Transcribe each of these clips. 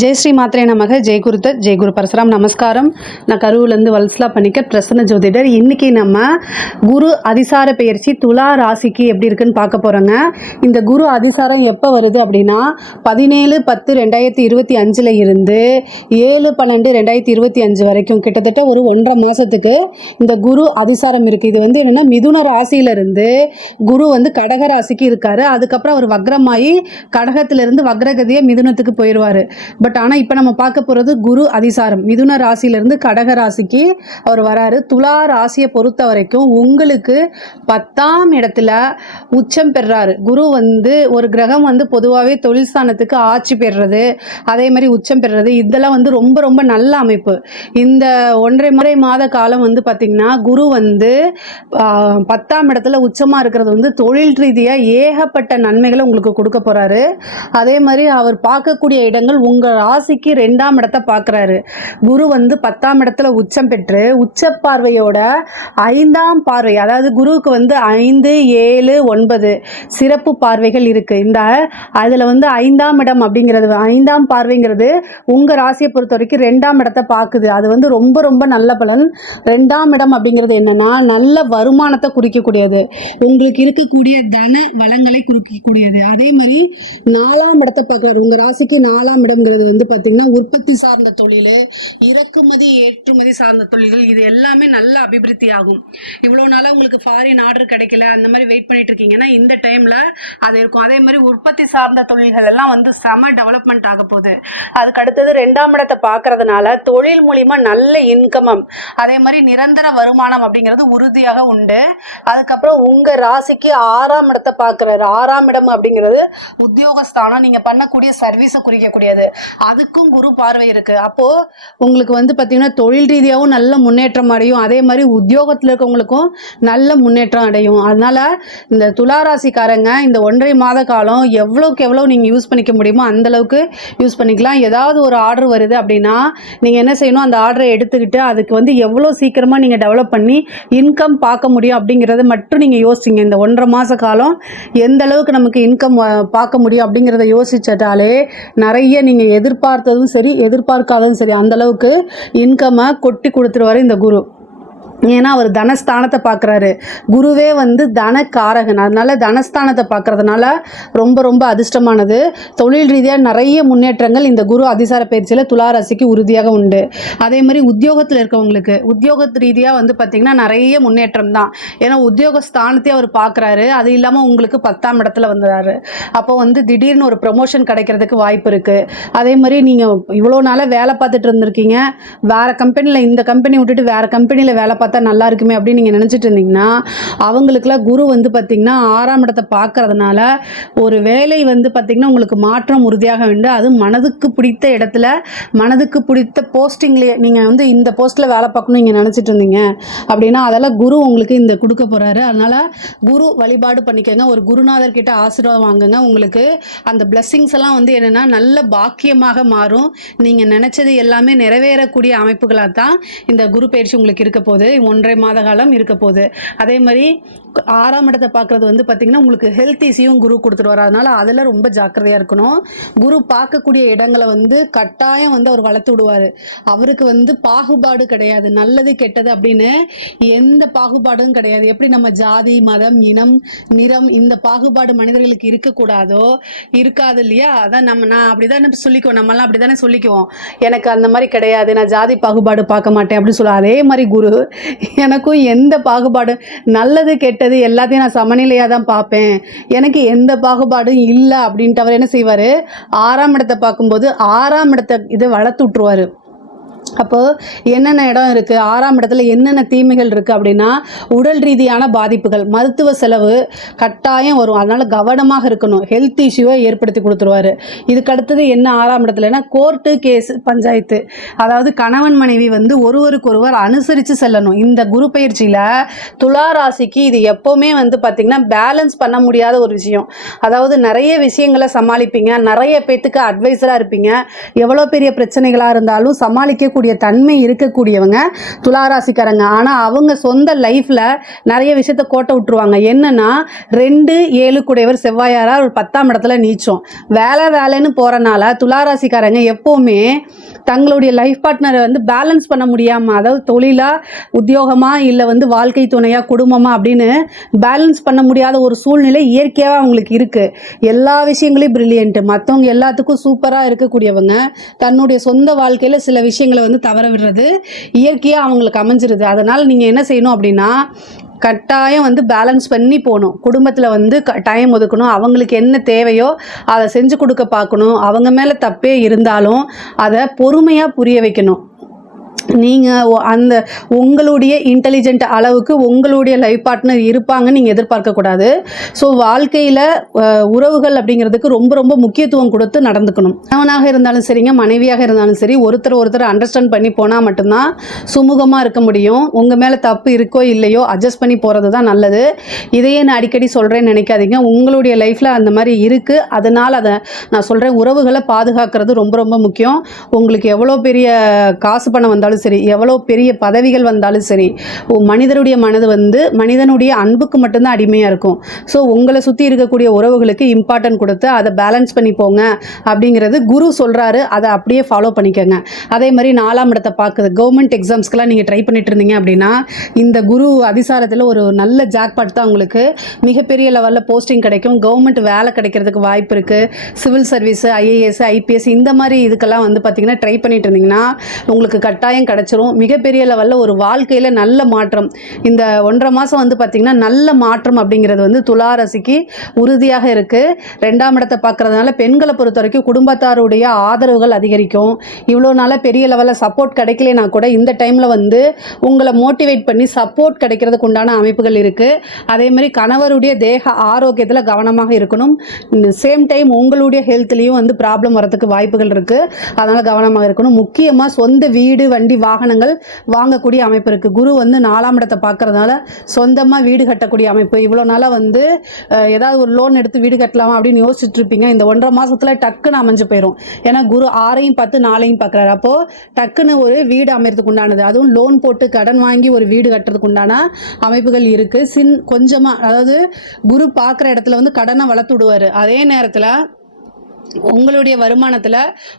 ஜெயஸ்ரீ శ్రీ మాత్రే நமக ஜெய்குருத்த ஜெய்குரு பரசுராம் நமஸ்காரம் நான் கருவிலேருந்து வல்ஸ்லா பண்ணிக்க பிரசன்ன ஜோதிடர் இன்றைக்கி நம்ம குரு அதிசார பயிற்சி துலா ராசிக்கு எப்படி இருக்குன்னு பார்க்க போகிறோங்க இந்த குரு அதிசாரம் எப்போ வருது அப்படின்னா பதினேழு பத்து ரெண்டாயிரத்தி இருபத்தி அஞ்சில் இருந்து ஏழு பன்னெண்டு ரெண்டாயிரத்தி இருபத்தி அஞ்சு வரைக்கும் கிட்டத்தட்ட ஒரு ஒன்றரை மாதத்துக்கு இந்த குரு அதிசாரம் இருக்குது இது வந்து என்னென்னா மிதுன ராசியிலிருந்து குரு வந்து கடக ராசிக்கு இருக்கார் அதுக்கப்புறம் அவர் வக்ரமாயி கடகத்திலிருந்து வக்ரகதியை மிதுனத்துக்கு போயிடுவார் பட் ஆனால் இப்போ நம்ம பார்க்க போகிறது குரு அதிசாரம் மிதுன இருந்து கடக ராசிக்கு அவர் வராரு துலா ராசியை பொறுத்த வரைக்கும் உங்களுக்கு பத்தாம் இடத்துல உச்சம் பெறாரு குரு வந்து ஒரு கிரகம் வந்து பொதுவாகவே தொழில் ஸ்தானத்துக்கு ஆட்சி பெறுறது அதே மாதிரி உச்சம் பெறுறது இதெல்லாம் வந்து ரொம்ப ரொம்ப நல்ல அமைப்பு இந்த ஒன்றரை முறை மாத காலம் வந்து பார்த்திங்கன்னா குரு வந்து பத்தாம் இடத்துல உச்சமாக இருக்கிறது வந்து தொழில் ரீதியாக ஏகப்பட்ட நன்மைகளை உங்களுக்கு கொடுக்க போகிறாரு அதே மாதிரி அவர் பார்க்கக்கூடிய இடங்கள் உங்கள் ராசிக்கு ரெண்டாம் இடத்தை பார்க்குறாரு குரு வந்து பத்தாம் இடத்துல உச்சம் பெற்று உச்ச பார்வையோட ஐந்தாம் பார்வை அதாவது குருவுக்கு வந்து ஐந்து ஏழு ஒன்பது சிறப்பு பார்வைகள் இருக்குது இந்த அதில் வந்து ஐந்தாம் இடம் அப்படிங்கிறது ஐந்தாம் பார்வைங்கிறது உங்கள் ராசியை பொறுத்த வரைக்கும் ரெண்டாம் இடத்தை பார்க்குது அது வந்து ரொம்ப ரொம்ப நல்ல பலன் ரெண்டாம் இடம் அப்படிங்கிறது என்னென்னா நல்ல வருமானத்தை குறிக்கக்கூடியது உங்களுக்கு இருக்கக்கூடிய தன வளங்களை குறிக்கக்கூடியது அதே மாதிரி நாலாம் இடத்தை பார்க்குறாரு உங்கள் ராசிக்கு நாலாம் இடம்ங்கிறது அது வந்து பார்த்திங்கன்னா உற்பத்தி சார்ந்த தொழில் இறக்குமதி ஏற்றுமதி சார்ந்த தொழில்கள் இது எல்லாமே நல்ல அபிவிருத்தி ஆகும் இவ்வளோ நாளாக உங்களுக்கு ஃபாரின் ஆர்டர் கிடைக்கல அந்த மாதிரி வெயிட் பண்ணிட்டுருக்கீங்கன்னா இருக்கீங்கன்னா இந்த டைமில் அது இருக்கும் அதே மாதிரி உற்பத்தி சார்ந்த தொழில்கள் எல்லாம் வந்து செம டெவலப்மெண்ட் ஆக போகுது அதுக்கு அடுத்தது ரெண்டாம் இடத்தை பார்க்குறதுனால தொழில் மூலிமா நல்ல இன்கமம் அதே மாதிரி நிரந்தர வருமானம் அப்படிங்கிறது உறுதியாக உண்டு அதுக்கப்புறம் உங்கள் ராசிக்கு ஆறாம் இடத்தை பார்க்குறாரு ஆறாம் இடம் அப்படிங்கிறது உத்தியோகஸ்தானம் நீங்கள் பண்ணக்கூடிய சர்வீஸை குறிக்கக்கூடியது அதுக்கும் குரு பார்வை இருக்குது அப்போது உங்களுக்கு வந்து பார்த்திங்கன்னா தொழில் ரீதியாகவும் நல்ல முன்னேற்றம் அடையும் அதே மாதிரி உத்தியோகத்தில் இருக்கவங்களுக்கும் நல்ல முன்னேற்றம் அடையும் அதனால் இந்த துளாராசிக்காரங்க இந்த ஒன்றரை மாத காலம் எவ்வளோக்கு எவ்வளோ நீங்கள் யூஸ் பண்ணிக்க முடியுமோ அந்தளவுக்கு யூஸ் பண்ணிக்கலாம் ஏதாவது ஒரு ஆர்டர் வருது அப்படின்னா நீங்கள் என்ன செய்யணும் அந்த ஆர்டரை எடுத்துக்கிட்டு அதுக்கு வந்து எவ்வளோ சீக்கிரமாக நீங்கள் டெவலப் பண்ணி இன்கம் பார்க்க முடியும் அப்படிங்கிறத மட்டும் நீங்கள் யோசிச்சிங்க இந்த ஒன்றரை மாத காலம் எந்த அளவுக்கு நமக்கு இன்கம் பார்க்க முடியும் அப்படிங்கிறத யோசிச்சிட்டாலே நிறைய நீங்கள் எதிர்பார்த்ததும் சரி எதிர்பார்க்காததும் சரி அந்தளவுக்கு இன்கம்மை கொட்டி கொடுத்துருவார் இந்த குரு ஏன்னா அவர் தனஸ்தானத்தை பார்க்குறாரு குருவே வந்து தனக்காரகன் அதனால் தனஸ்தானத்தை பார்க்குறதுனால ரொம்ப ரொம்ப அதிர்ஷ்டமானது தொழில் ரீதியாக நிறைய முன்னேற்றங்கள் இந்த குரு அதிசார பயிற்சியில் துளாராசிக்கு உறுதியாக உண்டு அதே மாதிரி உத்தியோகத்தில் இருக்கவங்களுக்கு உத்தியோக ரீதியாக வந்து பார்த்திங்கன்னா நிறைய முன்னேற்றம் தான் ஏன்னா உத்தியோக ஸ்தானத்தையும் அவர் பார்க்குறாரு அது இல்லாமல் உங்களுக்கு பத்தாம் இடத்துல வந்துடுறாரு அப்போ வந்து திடீர்னு ஒரு ப்ரமோஷன் கிடைக்கிறதுக்கு வாய்ப்பு இருக்குது அதே மாதிரி நீங்கள் இவ்வளோ நாளாக வேலை பார்த்துட்டு இருந்திருக்கீங்க வேறு கம்பெனியில் இந்த கம்பெனி விட்டுட்டு வேறு கம்பெனியில் வேலை பார்த்து பார்த்தா நல்லா இருக்குமே அப்படின்னு நீங்கள் நினச்சிட்டு இருந்தீங்கன்னா அவங்களுக்குலாம் குரு வந்து பார்த்திங்கன்னா ஆறாம் இடத்தை பார்க்கறதுனால ஒரு வேலை வந்து பார்த்திங்கன்னா உங்களுக்கு மாற்றம் உறுதியாக வேண்டும் அது மனதுக்கு பிடித்த இடத்துல மனதுக்கு பிடித்த போஸ்டிங்லேயே நீங்கள் வந்து இந்த போஸ்ட்டில் வேலை பார்க்கணும் நீங்கள் நினச்சிட்டு இருந்தீங்க அப்படின்னா அதெல்லாம் குரு உங்களுக்கு இந்த கொடுக்க போகிறாரு அதனால் குரு வழிபாடு பண்ணிக்கோங்க ஒரு குருநாதர்கிட்ட ஆசீர்வாதம் வாங்குங்க உங்களுக்கு அந்த பிளஸ்ஸிங்ஸ் எல்லாம் வந்து என்னென்னா நல்ல பாக்கியமாக மாறும் நீங்கள் நினச்சது எல்லாமே நிறைவேறக்கூடிய அமைப்புகளாக தான் இந்த குரு பயிற்சி உங்களுக்கு இருக்க போகுது ஒன்றரை மாத காலம் இருக்க போகுது அதே மாதிரி ஆறாம் இடத்தை பார்க்குறது வந்து பார்த்திங்கன்னா உங்களுக்கு ஹெல்த் இஷ்யூ குரு கொடுத்துருவார் அதனால் அதில் ரொம்ப ஜாக்கிரதையாக இருக்கணும் குரு பார்க்கக்கூடிய இடங்களை வந்து கட்டாயம் வந்து அவர் வளர்த்து விடுவார் அவருக்கு வந்து பாகுபாடு கிடையாது நல்லது கெட்டது அப்படின்னு எந்த பாகுபாடும் கிடையாது எப்படி நம்ம ஜாதி மதம் இனம் நிறம் இந்த பாகுபாடு மனிதர்களுக்கு இருக்கக்கூடாதோ இருக்காது இல்லையா அதான் நம்ம நான் அப்படி தான் சொல்லிக்குவோம் நம்மளாம் அப்படி தானே சொல்லிக்குவோம் எனக்கு அந்த மாதிரி கிடையாது நான் ஜாதி பாகுபாடு பார்க்க மாட்டேன் அப்படின்னு சொல்லுவோம் அதே மாதிரி குரு எனக்கும் எந்த பாகுபாடும் நல்லது கெட்டது எல்லாத்தையும் நான் சமநிலையாக தான் பார்ப்பேன் எனக்கு எந்த பாகுபாடும் இல்லை அப்படின்ட்டு அவர் என்ன செய்வார் ஆறாம் இடத்தை பார்க்கும்போது ஆறாம் இடத்தை இதை வளர்த்து விட்ருவார் அப்போது என்னென்ன இடம் இருக்குது ஆறாம் இடத்துல என்னென்ன தீமைகள் இருக்குது அப்படின்னா உடல் ரீதியான பாதிப்புகள் மருத்துவ செலவு கட்டாயம் வரும் அதனால் கவனமாக இருக்கணும் ஹெல்த் இஷ்யூவை ஏற்படுத்தி கொடுத்துருவாரு இதுக்கு அடுத்தது என்ன ஆறாம் இடத்துலனா கோர்ட்டு கேஸ் பஞ்சாயத்து அதாவது கணவன் மனைவி வந்து ஒருவருக்கொருவர் அனுசரித்து செல்லணும் இந்த குரு பயிற்சியில் துலா ராசிக்கு இது எப்போவுமே வந்து பார்த்திங்கன்னா பேலன்ஸ் பண்ண முடியாத ஒரு விஷயம் அதாவது நிறைய விஷயங்களை சமாளிப்பீங்க நிறைய பேத்துக்கு அட்வைஸராக இருப்பீங்க எவ்வளோ பெரிய பிரச்சனைகளாக இருந்தாலும் சமாளிக்க செய்யக்கூடிய தன்மை இருக்கக்கூடியவங்க துளாராசிக்காரங்க ஆனால் அவங்க சொந்த லைஃப்பில் நிறைய விஷயத்த கோட்டை விட்டுருவாங்க என்னன்னா ரெண்டு ஏழு கூடையவர் செவ்வாயாரா ஒரு பத்தாம் இடத்துல நீச்சோம் வேலை வேலைன்னு போகிறனால துளாராசிக்காரங்க எப்போவுமே தங்களுடைய லைஃப் பார்ட்னரை வந்து பேலன்ஸ் பண்ண முடியாமல் அதாவது தொழிலாக உத்தியோகமாக இல்லை வந்து வாழ்க்கை துணையாக குடும்பமாக அப்படின்னு பேலன்ஸ் பண்ண முடியாத ஒரு சூழ்நிலை இயற்கையாக அவங்களுக்கு இருக்குது எல்லா விஷயங்களையும் பிரில்லியன்ட்டு மற்றவங்க எல்லாத்துக்கும் சூப்பராக இருக்கக்கூடியவங்க தன்னுடைய சொந்த வாழ்க்கையில் சில விஷயங்களை விஷயத்தை வந்து தவற விடுறது இயற்கையாக அவங்களுக்கு அமைஞ்சிருது அதனால் நீங்கள் என்ன செய்யணும் அப்படின்னா கட்டாயம் வந்து பேலன்ஸ் பண்ணி போகணும் குடும்பத்தில் வந்து க டைம் ஒதுக்கணும் அவங்களுக்கு என்ன தேவையோ அதை செஞ்சு கொடுக்க பார்க்கணும் அவங்க மேலே தப்பே இருந்தாலும் அதை பொறுமையாக புரிய வைக்கணும் நீங்கள் அந்த உங்களுடைய இன்டெலிஜென்ட் அளவுக்கு உங்களுடைய லைஃப் பார்ட்னர் இருப்பாங்கன்னு நீங்கள் எதிர்பார்க்கக்கூடாது ஸோ வாழ்க்கையில் உறவுகள் அப்படிங்கிறதுக்கு ரொம்ப ரொம்ப முக்கியத்துவம் கொடுத்து நடந்துக்கணும் கணவனாக இருந்தாலும் சரிங்க மனைவியாக இருந்தாலும் சரி ஒருத்தர் ஒருத்தர் அண்டர்ஸ்டாண்ட் பண்ணி போனால் மட்டும்தான் சுமூகமாக இருக்க முடியும் உங்கள் மேலே தப்பு இருக்கோ இல்லையோ அட்ஜஸ்ட் பண்ணி போகிறது தான் நல்லது இதையே நான் அடிக்கடி சொல்கிறேன்னு நினைக்காதீங்க உங்களுடைய லைஃப்பில் அந்த மாதிரி இருக்குது அதனால் அதை நான் சொல்கிறேன் உறவுகளை பாதுகாக்கிறது ரொம்ப ரொம்ப முக்கியம் உங்களுக்கு எவ்வளோ பெரிய காசு பணம் வந்தாலும் வந்தாலும் சரி எவ்வளோ பெரிய பதவிகள் வந்தாலும் சரி மனிதருடைய மனது வந்து மனிதனுடைய அன்புக்கு மட்டும்தான் அடிமையாக இருக்கும் ஸோ உங்களை சுற்றி இருக்கக்கூடிய உறவுகளுக்கு இம்பார்ட்டன்ட் கொடுத்து அதை பேலன்ஸ் பண்ணி போங்க அப்படிங்கிறது குரு சொல்கிறாரு அதை அப்படியே ஃபாலோ பண்ணிக்கோங்க அதே மாதிரி நாலாம் இடத்தை பார்க்குது கவர்மெண்ட் எக்ஸாம்ஸ்க்கெலாம் நீங்கள் ட்ரை பண்ணிட்டு இருந்தீங்க அப்படின்னா இந்த குரு அதிசாரத்தில் ஒரு நல்ல ஜாக்பாட் தான் உங்களுக்கு மிகப்பெரிய லெவலில் போஸ்டிங் கிடைக்கும் கவர்மெண்ட் வேலை கிடைக்கிறதுக்கு வாய்ப்பு இருக்குது சிவில் சர்வீஸ் ஐஏஎஸ் ஐபிஎஸ் இந்த மாதிரி இதுக்கெல்லாம் வந்து பார்த்தீங்கன்னா ட்ரை பண்ணிட்டு இருந்தீங்கன்னா உங்களுக்கு கட்டாயம் ஆதாயம் கிடச்சிரும் மிகப்பெரிய லெவலில் ஒரு வாழ்க்கையில் நல்ல மாற்றம் இந்த ஒன்றரை மாதம் வந்து பார்த்திங்கன்னா நல்ல மாற்றம் அப்படிங்கிறது வந்து துளாரசிக்கு உறுதியாக இருக்குது ரெண்டாம் இடத்தை பார்க்குறதுனால பெண்களை பொறுத்த வரைக்கும் குடும்பத்தாருடைய ஆதரவுகள் அதிகரிக்கும் இவ்வளோ நாளாக பெரிய லெவலில் சப்போர்ட் கிடைக்கலனா கூட இந்த டைமில் வந்து உங்களை மோட்டிவேட் பண்ணி சப்போர்ட் கிடைக்கிறதுக்கு உண்டான அமைப்புகள் இருக்குது அதே மாதிரி கணவருடைய தேக ஆரோக்கியத்தில் கவனமாக இருக்கணும் சேம் டைம் உங்களுடைய ஹெல்த்லேயும் வந்து ப்ராப்ளம் வரதுக்கு வாய்ப்புகள் இருக்குது அதனால் கவனமாக இருக்கணும் முக்கியமாக சொந்த வீடு வண்டி வண்டி வாகனங்கள் வாங்கக்கூடிய அமைப்பு இருக்குது குரு வந்து நாலாம் இடத்தை பார்க்கறதுனால சொந்தமாக வீடு கட்டக்கூடிய அமைப்பு இவ்வளோ நாளாக வந்து ஏதாவது ஒரு லோன் எடுத்து வீடு கட்டலாமா அப்படின்னு யோசிச்சுட்டு இருப்பீங்க இந்த ஒன்றரை மாசத்துல டக்குன்னு அமைஞ்சு போயிடும் ஏன்னா குரு ஆறையும் பார்த்து நாளையும் பார்க்கறாரு அப்போது டக்குன்னு ஒரு வீடு அமைறதுக்கு உண்டானது அதுவும் லோன் போட்டு கடன் வாங்கி ஒரு வீடு கட்டுறதுக்கு உண்டான அமைப்புகள் இருக்குது சின் கொஞ்சமாக அதாவது குரு பார்க்குற இடத்துல வந்து கடனை வளர்த்து விடுவார் அதே நேரத்தில் உங்களுடைய வருமானத்தில்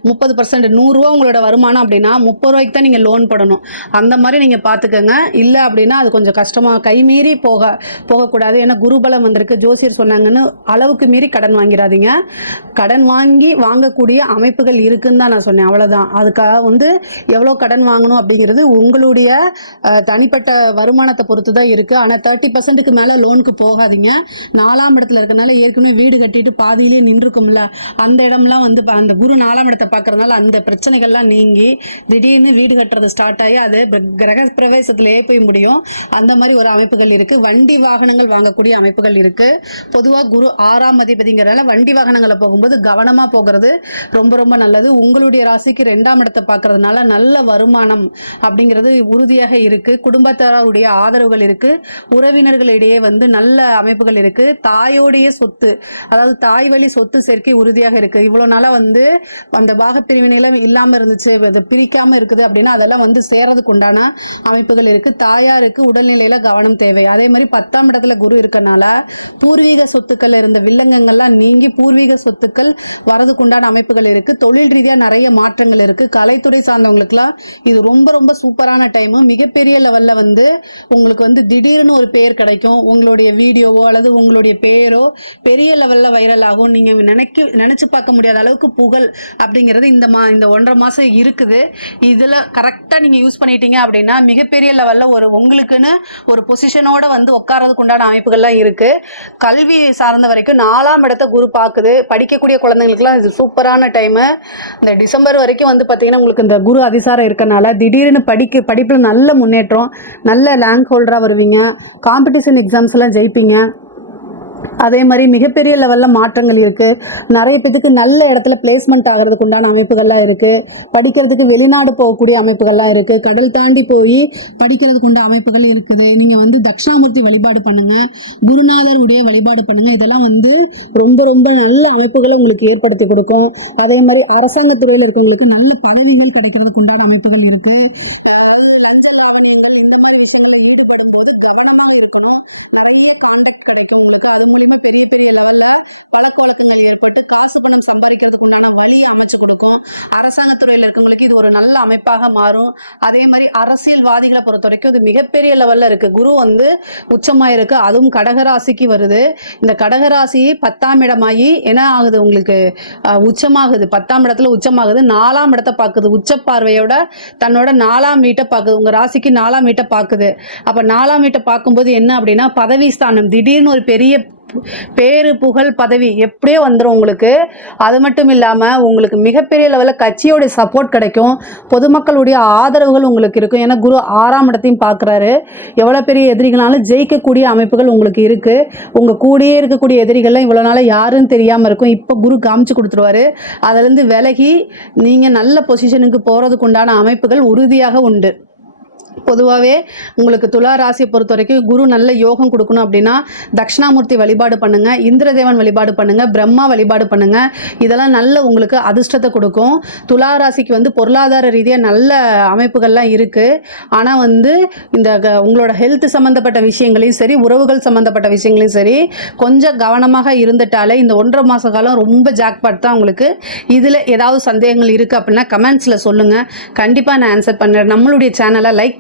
முப்பது பர்சன்ட் நூறுரூவா உங்களோட வருமானம் அப்படின்னா முப்பது ரூபாய்க்கு தான் நீங்கள் லோன் போடணும் அந்த மாதிரி நீங்கள் பார்த்துக்கோங்க இல்லை அப்படின்னா அது கொஞ்சம் கஷ்டமாக கைமீறி போக போகக்கூடாது ஏன்னா குருபலம் வந்திருக்கு ஜோசியர் சொன்னாங்கன்னு அளவுக்கு மீறி கடன் வாங்கிடாதீங்க கடன் வாங்கி வாங்கக்கூடிய அமைப்புகள் இருக்குதுன்னு தான் நான் சொன்னேன் அவ்வளோதான் அதுக்காக வந்து எவ்வளோ கடன் வாங்கணும் அப்படிங்கிறது உங்களுடைய தனிப்பட்ட வருமானத்தை பொறுத்து தான் இருக்குது ஆனால் தேர்ட்டி பர்சன்ட்டுக்கு மேலே லோனுக்கு போகாதீங்க நாலாம் இடத்துல இருக்கனால ஏற்கனவே வீடு கட்டிட்டு பாதியிலே நின்றுருக்கும்ல அந்த அந்த இடம்லாம் வந்து அந்த குரு நாலாம் இடத்தை பார்க்குறதுனால அந்த பிரச்சனைகள்லாம் நீங்கி திடீர்னு வீடு கட்டுறது ஸ்டார்ட் ஆகி அது கிரக பிரவேசத்திலே போய் முடியும் அந்த மாதிரி ஒரு அமைப்புகள் இருக்குது வண்டி வாகனங்கள் வாங்கக்கூடிய அமைப்புகள் இருக்குது பொதுவாக குரு ஆறாம் அதிபதிங்கிறனால வண்டி வாகனங்களை போகும்போது கவனமாக போகிறது ரொம்ப ரொம்ப நல்லது உங்களுடைய ராசிக்கு ரெண்டாம் இடத்தை பார்க்குறதுனால நல்ல வருமானம் அப்படிங்கிறது உறுதியாக இருக்குது குடும்பத்தாருடைய ஆதரவுகள் இருக்குது உறவினர்களிடையே வந்து நல்ல அமைப்புகள் இருக்குது தாயோடைய சொத்து அதாவது தாய் வழி சொத்து சேர்க்கை உறுதியாக இருக்குது இவ்வளோ நாளாக வந்து அந்த பாகப்பிரிவினையில் இல்லாமல் இருந்துச்சு அதை பிரிக்காமல் இருக்குது அப்படின்னா அதெல்லாம் வந்து சேரதுக்கு உண்டான அமைப்புகள் இருக்குது தாயாருக்கு உடல்நிலையில் கவனம் தேவை அதே மாதிரி பத்தாம் இடத்துல குரு இருக்கனால பூர்வீக சொத்துக்கள் இருந்த வில்லங்கங்கள்லாம் நீங்கி பூர்வீக சொத்துக்கள் வரதுக்குண்டான அமைப்புகள் இருக்குது தொழில் ரீதியாக நிறைய மாற்றங்கள் இருக்குது கலைத்துறை சார்ந்தவங்களுக்குலாம் இது ரொம்ப ரொம்ப சூப்பரான டைமு மிகப்பெரிய லெவலில் வந்து உங்களுக்கு வந்து திடீர்னு ஒரு பேர் கிடைக்கும் உங்களுடைய வீடியோவோ அல்லது உங்களுடைய பேரோ பெரிய லெவலில் வைரல் ஆகும் நீங்கள் நினைக்க நினச்சி எதிர்பார்க்க முடியாத அளவுக்கு புகழ் அப்படிங்கிறது இந்த மா இந்த ஒன்றரை மாதம் இருக்குது இதில் கரெக்டாக நீங்கள் யூஸ் பண்ணிட்டீங்க அப்படின்னா மிகப்பெரிய லெவலில் ஒரு உங்களுக்குன்னு ஒரு பொசிஷனோடு வந்து உட்காரதுக்கு உண்டான அமைப்புகள்லாம் இருக்குது கல்வி சார்ந்த வரைக்கும் நாலாம் இடத்த குரு பார்க்குது படிக்கக்கூடிய குழந்தைங்களுக்குலாம் இது சூப்பரான டைமு இந்த டிசம்பர் வரைக்கும் வந்து பார்த்திங்கன்னா உங்களுக்கு இந்த குரு அதிசாரம் இருக்கனால திடீர்னு படிக்க படிப்பில் நல்ல முன்னேற்றம் நல்ல லேங்க் ஹோல்டராக வருவீங்க காம்படிஷன் எக்ஸாம்ஸ்லாம் ஜெயிப்பீங்க அதே மாதிரி மிகப்பெரிய லெவலில் மாற்றங்கள் இருக்குது நிறைய பேத்துக்கு நல்ல இடத்துல பிளேஸ்மெண்ட் ஆகிறதுக்கு உண்டான அமைப்புகள்லாம் இருக்குது படிக்கிறதுக்கு வெளிநாடு போகக்கூடிய அமைப்புகள்லாம் இருக்குது கடல் தாண்டி போய் படிக்கிறதுக்கு உண்டான அமைப்புகள் இருக்குது நீங்கள் வந்து தட்சிணாமூர்த்தி வழிபாடு பண்ணுங்கள் குருநாதர் உடைய வழிபாடு பண்ணுங்கள் இதெல்லாம் வந்து ரொம்ப ரொம்ப நல்ல அமைப்புகளை உங்களுக்கு ஏற்படுத்தி கொடுக்கும் அதே மாதிரி அரசாங்கத்துறையில் இருக்கவங்களுக்கு நல்ல பதவிகள் கிடைக்கிறதுக்கு உண்டான அமைப்புகள் இருக்குது அதாவது லஞ்ச லாவணியங்கள் இந்த மாதிரி விஷயங்களில் ஈடுபடும் போது கவனமாக இருக்கணும் நிறைய கான்டாக்ட் கிடைக்கும் உங்களுக்கு அது மூலிமா எல்லாருக்குமே பெரிய பெரிய லெவலில் பழக்க வழக்கங்கள் ஏற்பட்டு காசு பணம் சம்பாதிக்கிறதுக்கு உண்டான வழியை அமைச்சு கொடுக்கும் அரசாங்கத்துறையில் இருக்கவங்களுக்கு இது ஒரு நல்ல அமைப்பாக மாறும் அதே மாதிரி அரசியல்வாதிகளை பொறுத்த வரைக்கும் இது மிகப்பெரிய லெவலில் இருக்குது குரு வந்து உச்சமாக இருக்குது அதுவும் கடகராசிக்கு வருது இந்த கடகராசி பத்தாம் இடமாகி என்ன ஆகுது உங்களுக்கு உச்சமாகுது பத்தாம் இடத்துல உச்சமாகுது நாலாம் இடத்தை பார்க்குது உச்ச பார்வையோட தன்னோட நாலாம் வீட்டை பார்க்குது உங்கள் ராசிக்கு நாலாம் வீட்டை பார்க்குது அப்போ நாலாம் வீட்டை பார்க்கும்போது என்ன அப்படின்னா பதவி ஸ்தானம் திடீர்னு ஒரு பெரிய பேரு புகழ் பதவி எப்படியோ வந்துடும் உங்களுக்கு அது மட்டும் இல்லாமல் உங்களுக்கு மிகப்பெரிய லெவலில் கட்சியோடைய சப்போர்ட் கிடைக்கும் பொதுமக்களுடைய ஆதரவுகள் உங்களுக்கு இருக்கும் ஏன்னா குரு ஆறாம் இடத்தையும் பார்க்குறாரு எவ்வளோ பெரிய எதிரிகளாலும் ஜெயிக்கக்கூடிய அமைப்புகள் உங்களுக்கு இருக்குது உங்கள் கூடயே இருக்கக்கூடிய எதிரிகள்லாம் இவ்வளோ நாளாக யாருன்னு தெரியாமல் இருக்கும் இப்போ குரு காமிச்சு கொடுத்துருவாரு அதுலேருந்து விலகி நீங்கள் நல்ல பொசிஷனுக்கு போகிறதுக்கு உண்டான அமைப்புகள் உறுதியாக உண்டு பொதுவாகவே உங்களுக்கு துலா ராசியை பொறுத்த வரைக்கும் குரு நல்ல யோகம் கொடுக்கணும் அப்படின்னா தட்சிணாமூர்த்தி வழிபாடு பண்ணுங்கள் இந்திரதேவன் வழிபாடு பண்ணுங்கள் பிரம்மா வழிபாடு பண்ணுங்கள் இதெல்லாம் நல்ல உங்களுக்கு அதிர்ஷ்டத்தை கொடுக்கும் துலா ராசிக்கு வந்து பொருளாதார ரீதியாக நல்ல அமைப்புகள்லாம் இருக்குது ஆனால் வந்து இந்த உங்களோட ஹெல்த் சம்மந்தப்பட்ட விஷயங்களையும் சரி உறவுகள் சம்மந்தப்பட்ட விஷயங்களையும் சரி கொஞ்சம் கவனமாக இருந்துட்டாலே இந்த ஒன்றரை மாத காலம் ரொம்ப ஜாக்பாட் தான் உங்களுக்கு இதில் ஏதாவது சந்தேகங்கள் இருக்குது அப்படின்னா கமெண்ட்ஸில் சொல்லுங்கள் கண்டிப்பாக நான் ஆன்சர் பண்ணுறேன் நம்மளுடைய சேனலை லைக்